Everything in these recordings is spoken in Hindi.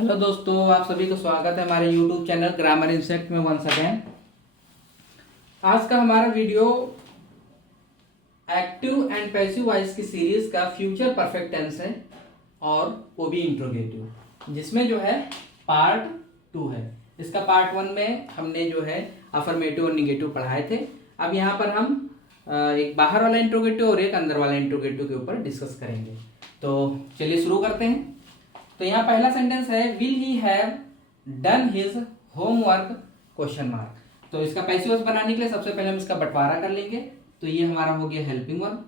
हेलो दोस्तों, आप सभी को स्वागत है हमारे YouTube चैनल ग्रामर इंसेक्ट में वंस अगेन। आज का हमारा video active and passive voice की सीरीज का फ्यूचर परफेक्ट टेंस है और वो भी इंट्रोगेटिव, जिसमें जो है पार्ट 2 है। इसका पार्ट 1 में हमने जो है अफर्मेटिव और निगेटिव पढ़ाए थे। अब यहाँ पर हम एक बाहर वाला इंट्रोगेटिव और एक अंदर वाला इंट्रोगेटिव के ऊपर डिस्कस करेंगे। तो चलिए शुरू करते हैं। तो यहाँ पहला सेंटेंस है, will he have done his homework question mark. तो इसका पैसिव वॉइस बनाने के लिए सबसे पहले हम इसका बंटवारा कर लेंगे। तो ये हमारा हो गया हेल्पिंग वर्ब,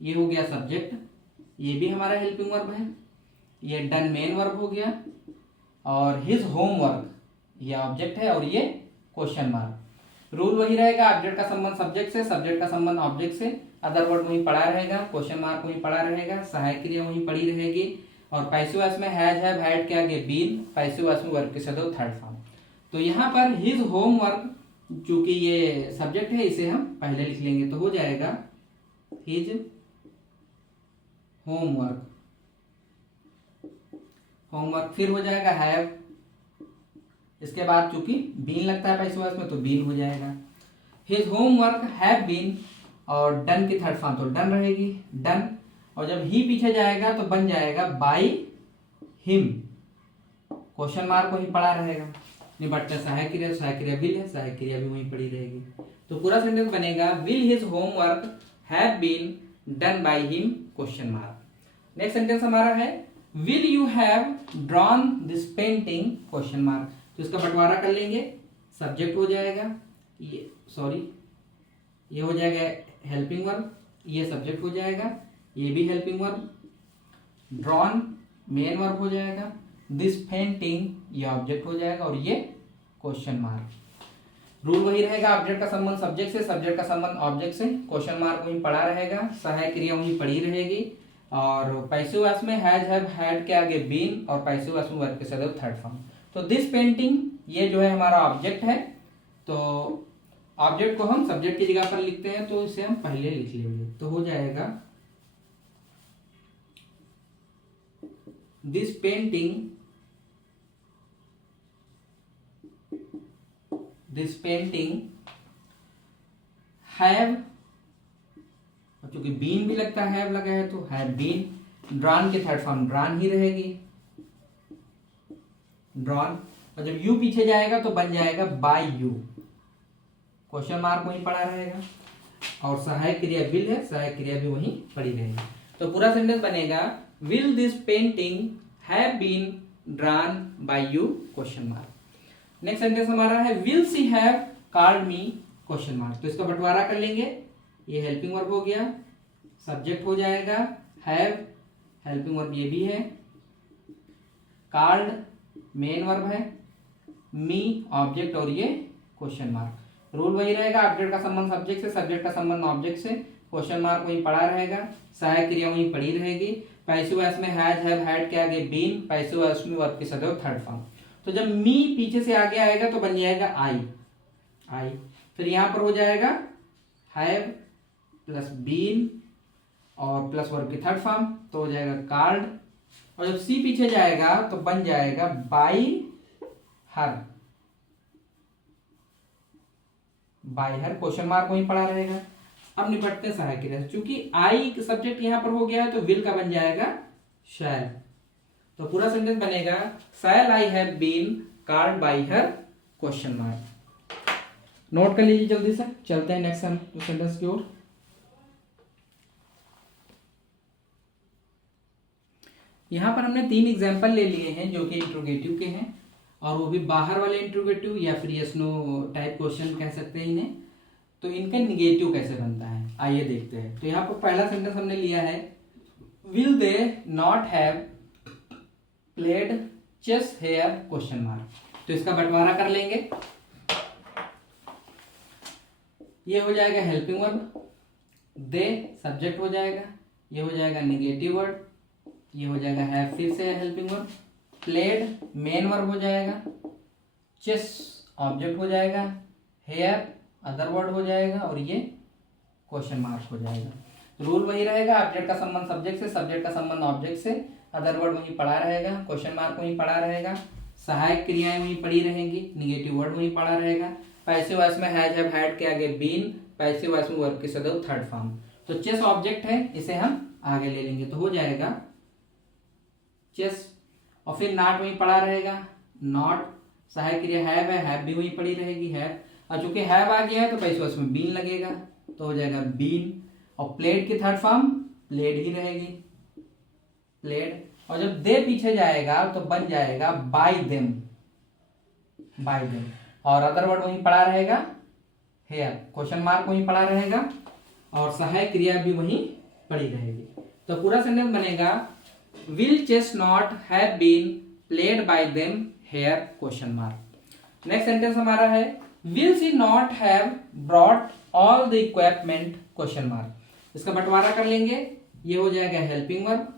ये हो गया सब्जेक्ट, ये भी हमारा हेल्पिंग वर्ब है, ये डन मेन वर्ब हो गया, और हिज होमवर्क ये ऑब्जेक्ट है, और ये क्वेश्चन मार्क। रूल वही रहेगा, ऑब्जेक्ट का संबंध सब्जेक्ट से, सब्जेक्ट का संबंध ऑब्जेक्ट से, अदर वर्ड वहीं पड़ा रहेगा, क्वेश्चन मार्क वहीं पड़ा रहेगा, सहायक क्रिया वहीं पड़ी रहेगी, और पैसिव वॉइस में हैज हैव हैड के आगे बीन, पैसिव वॉइस में वर्ब के साथ थर्ड फॉर्म। तो यहाँ पर हिज होमवर्क, चूंकि ये सब्जेक्ट है, इसे हम पहले लिख लेंगे तो हो जाएगा हिज होमवर्क। होमवर्क फिर हो जाएगा हैव, इसके बाद चूंकि बीन लगता है पैसिव वॉइस में तो बीन हो जाएगा। हिज होमवर्क हैव बीन, और डन की थर्ड फॉर्म तो डन रहेगी, डन, और जब ही पीछे जाएगा तो बन जाएगा बाय हिम, क्वेश्चन मार्क वहीं पड़ा रहेगा। निबटता सहायक क्रिया, सहायक क्रिया विल है, सहायक क्रिया भी वहीं पड़ी रहेगी। तो पूरा सेंटेंस बनेगा, will his homework have been done by him question mark. Next sentence हमारा है, will you have drawn this painting question mark. तो इसका बंटवारा कर लेंगे, सब्जेक्ट हो जाएगा, ये ये हो जाएगा हेल्पिंग वर्ब, ये सब्जेक्ट हो जाएगा, ये भी helping verb, drawn main verb हो जाएगा, दिस पेंटिंग ये ऑब्जेक्ट हो जाएगा, और ये क्वेश्चन मार्क। रूल वही रहेगा, ऑब्जेक्ट का संबंध सब्जेक्ट से, सब्जेक्ट का संबंध ऑब्जेक्ट से, क्वेश्चन मार्क वहीं पड़ा रहेगा, सहायक क्रिया वहीं पड़ी रहेगी, और पैसिव वॉइस में हैज हैव हैड के आगे बीन, और पैसिव वॉइस में वर्ब के साथ थर्ड फॉर्म। तो दिस पेंटिंग ये जो है हमारा ऑब्जेक्ट है। तो ऑब्जेक्ट को हम सब्जेक्ट की जगह पर लिखते हैं, तो इसे हम पहले लिख लेंगे तो हो जाएगा दिस पेंटिंग हैव, क्योंकि बीन भी लगता है, हैव लगा है तो हैव बीन, ड्रॉन के थर्ड फॉर्म ड्रॉन ही रहेगी, ड्रॉन, और जब यू पीछे जाएगा तो बन जाएगा बाय यू, क्वेश्चन मार्क वहीं पड़ा रहेगा, और सहायक क्रिया विल है, सहायक क्रिया भी वहीं पड़ी रहेगी। तो पूरा सेंटेंस बनेगा, will this painting have been drawn by you question mark. Next sentence हमारा है, will she have called me question mark. तो इसका बंटवारा कर लेंगे, ये हेल्पिंग वर्ब हो गया, सब्जेक्ट हो जाएगा, हैव हेल्पिंग वर्ब ये भी है, कॉल्ड मेन वर्ब है, मी ऑब्जेक्ट, और ये क्वेश्चन मार्क। रूल वही रहेगा, ऑब्जेक्ट का संबंध सब्जेक्ट से, सब्जेक्ट का संबंध ऑब्जेक्ट से, क्वेश्चन मार्क वहीं पड़ा रहेगा, सहायक क्रिया वहीं पड़ी रहेगी, पैसिव वॉइस में हैज हैव हैड के आगे बीन, पैसिव वॉइस में वर्ब के साथ थर्ड फॉर्म। तो जब मी पीछे से आगे आएगा तो बन जाएगा आई, फिर यहां पर हो जाएगा हैव प्लस बीन और प्लस वर्ब की थर्ड फॉर्म, तो हो जाएगा कॉल्ड, और जब सी पीछे जाएगा तो बन जाएगा बाय हर, क्वेश्चन मार्क वहीं पड़ा रहेगा। अब निपटते हैं सहायक क्रिया से, चूंकि आई सब्जेक्ट यहां पर हो गया है तो विल का बन जाएगा शैल। तो पूरा सेंटेंस बनेगा, shall I have been called by her question mark. Note कर लीजिए जल्दी से, चलते हैं नेक्स्ट सेंटेंस की ओर। यहां पर हमने 3 एग्जाम्पल ले लिए हैं जो कि इंट्रोगेटिव के हैं, और वो भी बाहर वाले इंट्रोगेटिव या फिर यस नो टाइप क्वेश्चन कह सकते हैं इन्हें। तो इनका निगेटिव कैसे बनता है आइए देखते हैं। तो यहाँ पर पहला सेंटेंस हमने लिया है, will they not have played chess here question mark. तो इसका बंटवारा कर लेंगे, ये हो जाएगा हेल्पिंग वर्ब, दे सब्जेक्ट हो जाएगा, ये हो जाएगा निगेटिव वर्ड, ये हो जाएगा हैव फिर से helping verb, played main verb हो जाएगा, चेस ऑब्जेक्ट हो जाएगा, हेयर अदर वर्ड हो जाएगा, और ये क्वेश्चन मार्क हो जाएगा। रूल वही रहेगा, ऑब्जेक्ट का संबंध सब्जेक्ट से, सब्जेक्ट का संबंध ऑब्जेक्ट से, अदर वर्ड वहीं पड़ा रहेगा, क्वेश्चन मार्क वहीं पड़ा रहेगा, सहायक क्रियाएं वहीं पड़ी रहेंगी, निगेटिव वर्ड वहीं पड़ा रहेगा, पैसिव वॉइस में हैज हैव हैड के आगे बीन, पैसिव वॉइस में वर्ब की सदैव थर्ड फॉर्म। तो चेस ऑब्जेक्ट है, इसे हम आगे ले लेंगे तो हो जाएगा चेस। और फिर नॉट वहीं पड़ा रहेगा, नॉट, सहायक क्रिया हैव है, हैव भी वहीं पड़ी रहेगी, हैव, और चूंकि हैव आ गया है तो पैसिव वॉइस में बीन लगेगा तो हो जाएगा बीन। और प्लेड की थर्ड फॉर्म प्लेड ही रहेगी, प्लेड। और जब दे पीछे जाएगा तो बन जाएगा बाय देम, बाय देम। और अदर वर्ड वहीं पड़ा रहेगा, हेयर, क्वेश्चन मार्क वहीं पड़ा रहेगा और सहायक क्रिया भी वहीं पड़ी रहेगी। तो पूरा सेंटेंस बनेगा will chess not have been played by them, here, question mark. Next sentence हमारा है will she not have brought all the equipment, question mark. इसका बंटवारा कर लेंगे, ये हो जाएगा हेल्पिंग वर्ब,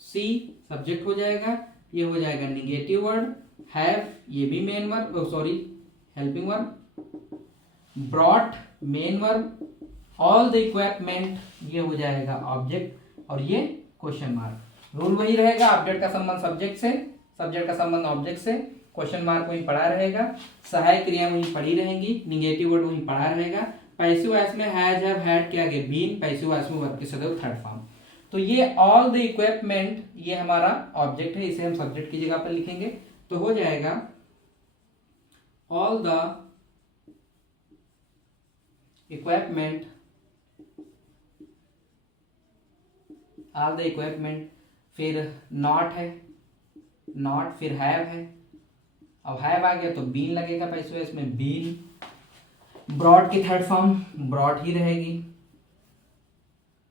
सी सब्जेक्ट हो जाएगा, ये हो जाएगा निगेटिव वर्ड, हैव ये भी main verb, sorry helping verb, brought main verb, all the equipment ये हो जाएगा ऑब्जेक्ट और ये क्वेश्चन मार्क। रूल वही रहेगा, ऑब्जेक्ट का संबंध सब्जेक्ट से, सब्जेक्ट का संबंध ऑब्जेक्ट से, क्वेश्चन मार्क वहीं पड़ा रहेगा, सहायक क्रिया वहीं पड़ी रहेंगी, निगेटिव वर्ड वहीं पड़ा रहेगा, पैसिव वॉइस में हैज हैव हैड के आगे बीन, पैसिव वॉइस में वर्ब की सदैव थर्ड फॉर्म। तो ये ऑल द इक्विपमेंट ये हमारा ऑब्जेक्ट है, इसे हम सब्जेक्ट की जगह पर लिखेंगे तो हो जाएगा all the equipment, all the equipment, फिर नॉट है, नॉट, फिर हैव है, अब हैव आ गया तो बीन लगेगा पैसिव वॉइस में, बीन। ब्रॉड की थर्ड फॉर्म ब्रॉड ही रहेगी,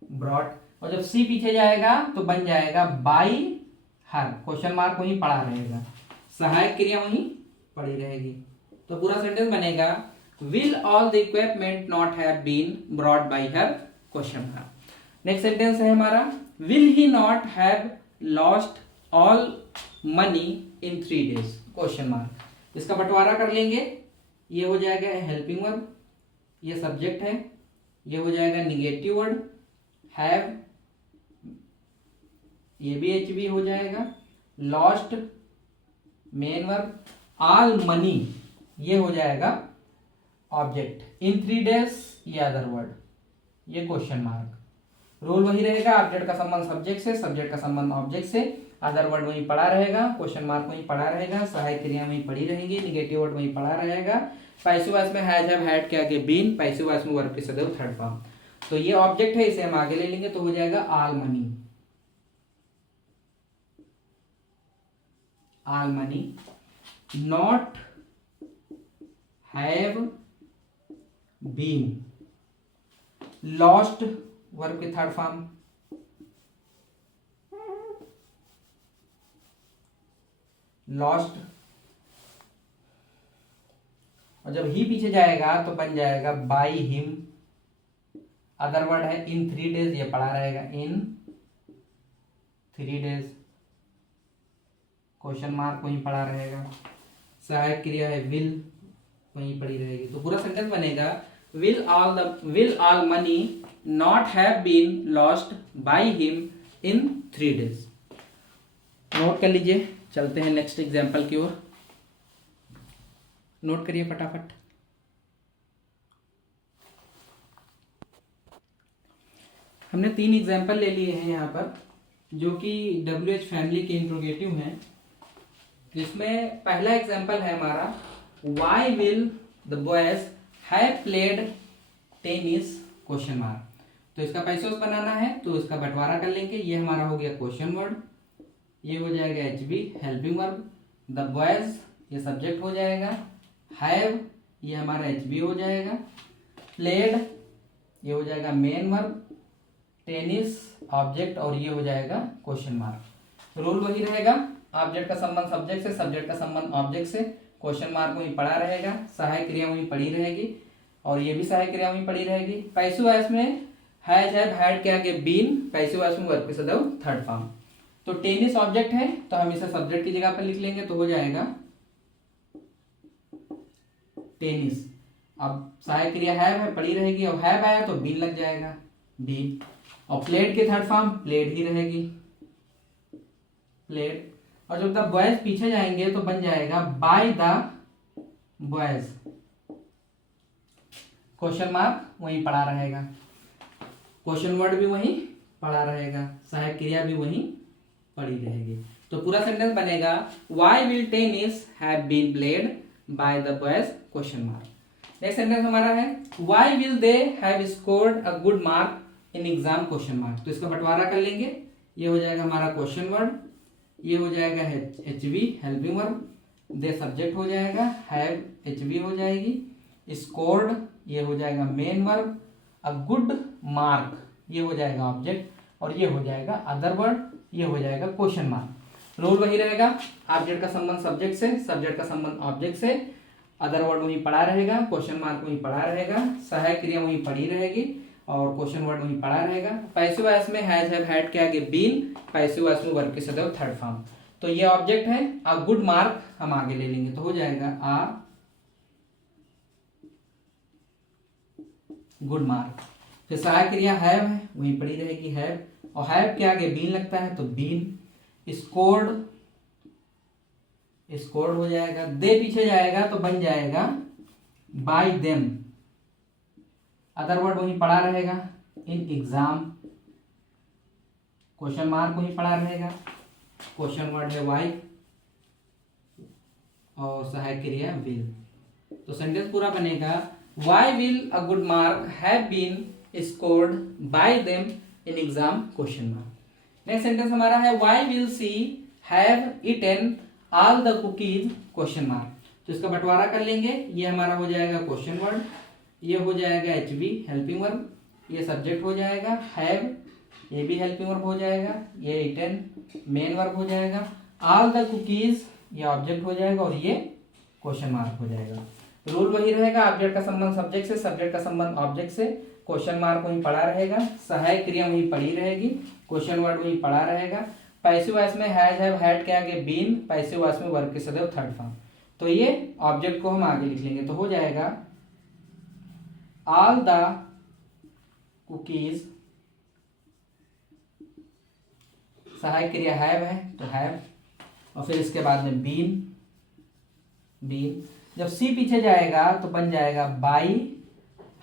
ब्रॉड। और जब सी पीछे जाएगा तो बन जाएगा बाय हर, क्वेश्चन मार्क वहीं पड़ा रहेगा, सहायक क्रिया वहीं पड़ी रहेगी। तो पूरा सेंटेंस बनेगा will all the equipment not have been brought by her, question mark. Next sentence है हमारा will he not have lost all money in 3 days, question mark. इसका बंटवारा कर लेंगे, ये हो जाएगा हेल्पिंग वर्ब, ये सब्जेक्ट है, ये हो जाएगा निगेटिव वर्ड, हैव ये भी एच बी हो जाएगा, lost main verb, all money ये हो जाएगा ऑब्जेक्ट, इन 3 days ये अदर वर्ड, ये क्वेश्चन मार्क। रूल वही रहेगा, ऑब्जेक्ट का संबंध सब्जेक्ट से, सब्जेक्ट का संबंध ऑब्जेक्ट से, अदर वर्ड वहीं पड़ा रहेगा, क्वेश्चन मार्क वहीं पड़ा रहेगा, सहायक क्रिया वहीं पड़ी रहेगी, निगेटिव वर्ड वहीं पड़ा रहेगा, पैसिव वॉइस में हैज हैव हैड के आगे बीन, पैसिव वॉइस में वर्ब की सदैव थर्ड फॉर्म। तो ये ऑब्जेक्ट है, इसे हम आगे ले लेंगे तो हो जाएगा all money, all money, not have been, lost verb की थर्ड फॉर्म, लॉस्ट। और जब ही पीछे जाएगा तो बन जाएगा बाय हिम, अदर वर्ड है इन 3 days ये पड़ा रहेगा, इन 3 days, क्वेश्चन मार्क वहीं पड़ा रहेगा, सहायक क्रिया है विल वहीं पड़ी रहेगी। तो पूरा सेंटेंस बनेगा will all money not have been lost by him in 3 days। Note कर लीजिए, चलते हैं नेक्स्ट एग्जाम्पल की ओर, नोट करिए फटाफट। हमने 3 एग्जाम्पल ले लिए हैं यहाँ पर जो कि WH फैमिली के इंट्रोगेटिव हैं। इसमें पहला एग्जाम्पल है हमारा why will the boys have played tennis, question mark. तो इसका पैसोस बनाना है तो इसका बंटवारा कर लेंगे, ये हमारा हो गया क्वेश्चन वर्ड, ये हो जाएगा HB helping verb, the boys ये सब्जेक्ट हो जाएगा, हैव ये हमारा HB हो जाएगा, प्लेड ये हो जाएगा मेन वर्ब, टेनिस ऑब्जेक्ट और ये हो जाएगा क्वेश्चन मार्क। रूल वही रहेगा, ऑब्जेक्ट का संबंध सब्जेक्ट से, सब्जेक्ट का संबंध ऑब्जेक्ट से, क्वेश्चन मार्क वहीं पड़ा रहेगा, सहायक क्रिया वहीं पड़ी रहेगी और ये भी सहायक क्रिया वहीं पड़ी रहेगी। पैसिव वॉइस में हैज हैव हैड के आगे बीन, पैसिव वॉइस में वर्ब की सदैव थर्ड फॉर्म। तो टेनिस ऑब्जेक्ट है तो हम इसे सब्जेक्ट की जगह पर लिख लेंगे तो हो जाएगा टेनिस। अब सहायक क्रिया है पड़ी रहेगी और हैव आया तो बीन लग जाएगा, बीन। और प्लेड की थर्ड फॉर्म प्लेड ही रहेगी, प्लेड, और जब द बॉयज पीछे जाएंगे तो बन जाएगा bye the boys, question mark वहीं पड़ा रहेगा, क्वेश्चन वर्ड भी वहीं पड़ा रहेगा, सहायक क्रिया भी वहीं पड़ी रहेगी। तो पूरा सेंटेंस बनेगा why will tennis have been played by the boys, question mark. Next sentence हमारा है why will they have scored a good mark in exam, question mark. तो इसका बंटवारा कर लेंगे, ये हो जाएगा हमारा क्वेश्चन वर्ड, ये हो जाएगा H we helping verb, they subject हो जाएगा, हैव एच वी हो जाएगी, स्कोर्ड ये हो जाएगा मेन वर्ब, अ गुड मार्क ये हो जाएगा ऑब्जेक्ट, और ये हो जाएगा अदर वर्ड, ये हो जाएगा क्वेश्चन मार्क। रूल वही रहेगा, ऑब्जेक्ट का संबंध सब्जेक्ट से, सब्जेक्ट का संबंध ऑब्जेक्ट से, अदर वर्ड वहीं पड़ा रहेगा, क्वेश्चन मार्क वहीं पड़ा रहेगा, सहायक क्रिया वहीं पड़ी रहेगी, और क्वेश्चन वर्ड वहीं पड़ा रहेगा। पैसिव वॉइस में हैज हैव हैड के आगे बीन, पैसिव वॉइस में वर्ब के सदैव थर्ड फॉर्म। तो ये ऑब्जेक्ट है, अ गुड मार्क हम आगे ले लेंगे, तो हो जाएगा अ गुड मार्क। फिर सहायक क्रिया हैव है वहीं पड़ी रहेगी हैव, और हैव के आगे बीन लगता है तो बीन, स्कोर्ड स्कोर्ड हो जाएगा, दे पीछे जाएगा तो बन जाएगा बाय देम, अदर वर्ड वहीं पड़ा रहेगा, इन एग्जाम, क्वेश्चन मार्क वहीं पड़ा रहेगा, क्वेश्चन वर्ड है वाई, और सहायक क्रिया विल। तो सेंटेंस पूरा बनेगा why will a good mark have been scored by them in exam, question mark. Next sentence हमारा है why will she have eaten all the cookies, question mark. तो इसका बंटवारा कर लेंगे, ये हमारा हो जाएगा क्वेश्चन वर्ड, ये हो जाएगा एच बी हेल्पिंग वर्ब, ये सब्जेक्ट हो जाएगा, हैव ये भी हेल्पिंग वर्ब हो जाएगा, ये ईटेन मेन वर्ब हो जाएगा, ऑल द कुकीज ये ऑब्जेक्ट हो जाएगा, और ये क्वेश्चन मार्क हो जाएगा। रूल वही रहेगा, ऑब्जेक्ट का संबंध सब्जेक्ट से, सब्जेक्ट का संबंध ऑब्जेक्ट से, क्वेश्चन मार्क वहीं पड़ा रहेगा, सहायक क्रिया वहीं पड़ी रहेगी, क्वेश्चन वर्ड वहीं पड़ा रहेगा, पैसिव वॉइस में हैज हैव हैड के आगे बीन, पैसिव वॉइस में वर्ब के सदैव थर्ड फॉर्म। तो ये ऑब्जेक्ट को हम आगे लिख लेंगे, तो हो जाएगा ऑल द कुकीज, सहायक क्रिया हैव है तो हैव, और फिर इसके बाद में बीन बीन, जब सी पीछे जाएगा तो बन जाएगा बाई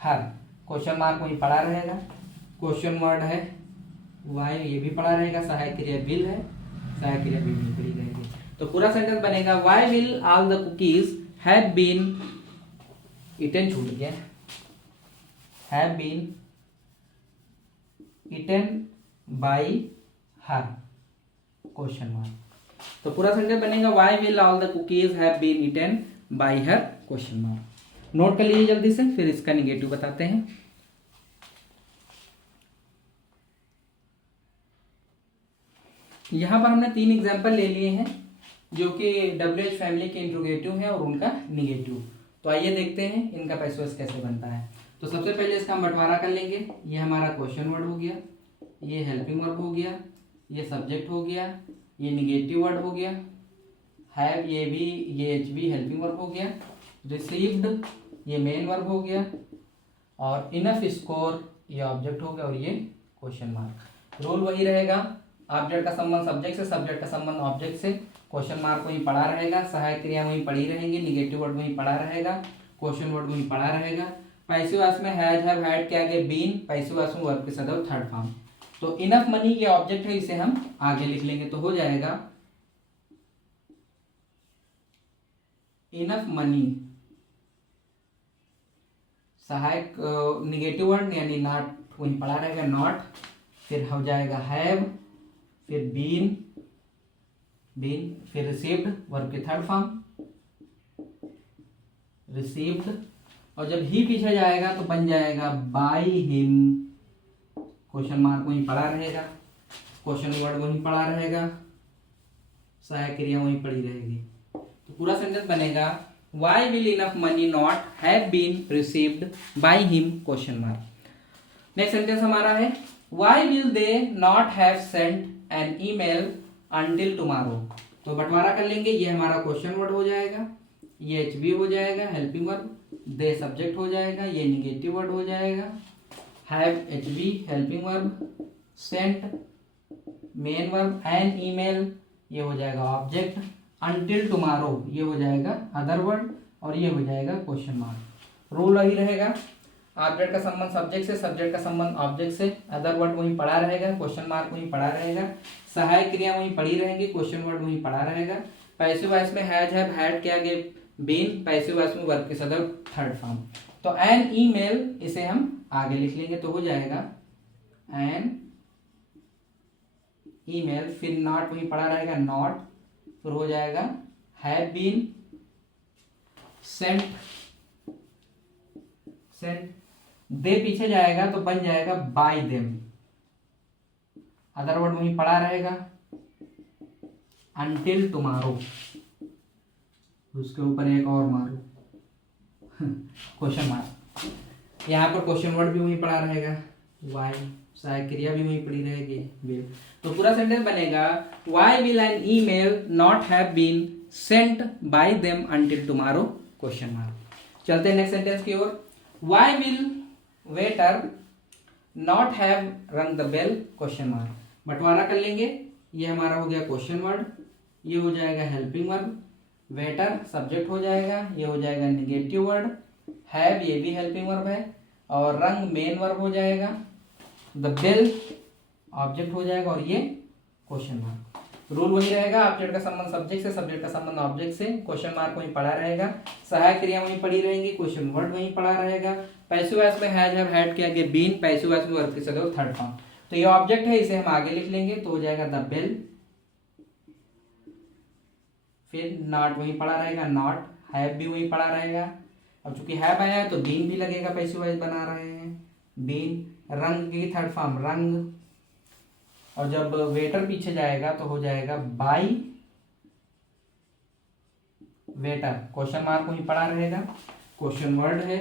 हर, क्वेश्चन मार्क वहीं पड़ा रहेगा, क्वेश्चन वर्ड है वाई ये भी पड़ा रहेगा, सहायक क्रिया विल है, सहायक क्रिया विल भी पड़ी रहेगी। तो पूरा सेंटेंस बनेगा why will all the cookies have been eaten, छूट गया, have been eaten by her, question mark. तो पूरा सेंटेंस बनेगा why will all the cookies have been eaten by her, question mark. Note कर लीजिए जल्दी से, फिर इसका निगेटिव बताते हैं। यहां पर हमने 3 एग्जाम्पल ले लिए हैं जो कि WH फैमिली के इंट्रोगेटिव हैं और उनका निगेटिव। तो आइए देखते हैं इनका पैसवाइज कैसे बनता है। तो सबसे पहले इसका हम बंटवारा कर लेंगे, ये हमारा क्वेश्चन वर्ड हो गया, ये हेल्पिंग वर्ब हो गया, ये सब्जेक्ट हो गया, ये निगेटिव वर्ड हो गया, हैव ये भी, ये एच बी हेल्पिंग वर्ब हो गया, रिसीव्ड ये मेन वर्ब हो गया, और इनफ स्कोर ये ऑब्जेक्ट हो गया, और ये क्वेश्चन मार्क। रूल वही रहेगा, ऑब्जेक्ट का संबंध सब्जेक्ट से, सब्जेक्ट का संबंध ऑब्जेक्ट से, क्वेश्चन मार्क वहीं पड़ा रहेगा, सहायक क्रिया वहीं पड़ी रहेंगी, निगेटिव वर्ड वहीं पड़ा रहेगा, क्वेश्चन वर्ड वहीं पड़ा रहेगा, पैसिव वॉइस में हैज हैव हैड के आगे बीन, पैसिव वॉइस में वर्ब के सदैव थर्ड फॉर्म। तो इनफ मनी ये ऑब्जेक्ट है, इसे हम आगे लिख लेंगे, तो हो जाएगा इनफ मनी, सहायक निगेटिव वर्ड यानी नॉट वहीं पड़ा रहेगा, नॉट, फिर हो जाएगा हैव, फिर बीन बीन, फिर रिसीव्ड वर्ब के थर्ड फॉर्म रिसीव्ड, और जब ही पीछे जाएगा तो बन जाएगा बाय हिम, क्वेश्चन मार्क वहीं पड़ा रहेगा, क्वेश्चन वर्ड वहीं पड़ा रहेगा, सहायक क्रिया वहीं पड़ी रहेगी। तो पूरा सेंटेंस बनेगा why will enough money not have been received by him, question mark. Next sentence हमारा है why will they not have sent an email until tomorrow. तो बंटवारा कर लेंगे, ये हमारा क्वेश्चन वर्ड हो जाएगा, ये एच बी हो जाएगा हेल्पिंग वर्ब, दे सब्जेक्ट हो जाएगा, ये निगेटिव वर्ड हो जाएगा, have H B helping verb, sent main verb, an email ये हो जाएगा ऑब्जेक्ट, अनटिल टुमारो ये हो जाएगा अदर वर्ड, और ये हो जाएगा क्वेश्चन मार्क। रूल वही रहेगा, ऑब्जेक्ट का संबंध सब्जेक्ट से, सब्जेक्ट का संबंध ऑब्जेक्ट से, अदर वर्ड वहीं पड़ा रहेगा, क्वेश्चन मार्क वहीं पड़ा रहेगा, सहायक क्रिया वहीं पड़ी रहेंगी, क्वेश्चन वर्ड वहीं पड़ा रहेगा। पैसिव वॉइस में हैज, हैव, हैड के आगे बीन, पैसिव वॉइस में वर्ब की सदर थर्ड फॉर्म। तो एन ईमेल इसे हम आगे लिख लेंगे तो हो जाएगा एन ईमेल, फिर नॉट वहीं पड़ा रहेगा नॉट, फिर हो जाएगा हैव बीन सेंट, दे पीछे जाएगा तो बन जाएगा बाय देम, अदर वर्ड वहीं पड़ा रहेगा अनटिल टुमारो, उसके ऊपर एक और मारो क्वेश्चन मार्क। यहाँ पर क्वेश्चन वर्ड भी वहीं पड़ा रहेगा वाई, सहायक क्रिया भी वहीं पड़ी रहेगी विल। तो पूरा सेंटेंस बनेगा why will an email not have been sent by them until tomorrow question mark. चलते हैं नेक्स्ट सेंटेंस की ओर। Why will waiter not have rung the bell question mark. बंटवारा कर लेंगे, ये हमारा हो गया क्वेश्चन वर्ड, ये हो जाएगा हेल्पिंग वर्ब, वेटर सब्जेक्ट हो जाएगा, ये हो जाएगा निगेटिव वर्ड, हैव ये भी हेल्पिंग वर्ब है, और रंग मेन वर्ब हो जाएगा, द बेल ऑब्जेक्ट हो जाएगा, और ये क्वेश्चन मार्क। रूल वही रहेगा, ऑब्जेक्ट का संबंध सब्जेक्ट से, सब्जेक्ट का संबंध ऑब्जेक्ट से, क्वेश्चन मार्क वहीं पड़ा रहेगा, सहायक क्रिया वहीं पड़ी रहेंगी, क्वेश्चन वर्ड वहीं पड़ा रहेगा, पैसिव वॉइस में हैज, हैव, हैड के आगे बीन, पैसिव वॉइस में वर्ब की सदर थर्ड फॉर्म। तो ये ऑब्जेक्ट है, इसे हम आगे लिख लेंगे तो हो जाएगा द बेल, फिर नॉट वहीं पड़ा रहेगा नॉट, हैव भी वहीं पड़ा रहेगा, और चूंकि हैव आया है तो बीन भी लगेगा, पैसिव वॉइस बना रहे हैं बीन, रंग की थर्ड फॉर्म रंग, और जब वेटर पीछे जाएगा तो हो जाएगा बाय वेटर, क्वेश्चन मार्क वहीं पड़ा रहेगा, क्वेश्चन वर्ड है,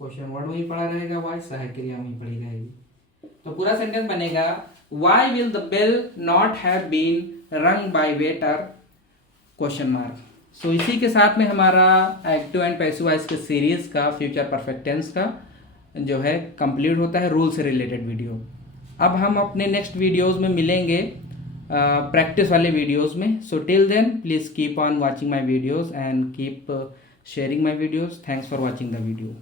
क्वेश्चन वर्ड वहीं पड़ा रहेगा, वाई सहायक क्रिया वहीं पड़ी रहेगी। तो पूरा सेंटेंस बनेगा why will the bell not have been rung by waiter question mark. So इसी के साथ में हमारा एक्टिव एंड पैसिव वॉइस के सीरीज का फ्यूचर परफेक्ट टेंस का जो है कंप्लीट होता है रूल से रिलेटेड वीडियो। अब हम अपने नेक्स्ट वीडियोस में मिलेंगे प्रैक्टिस वाले वीडियोस में। So till then please keep on watching my videos and keep sharing my videos. Thanks for watching the video.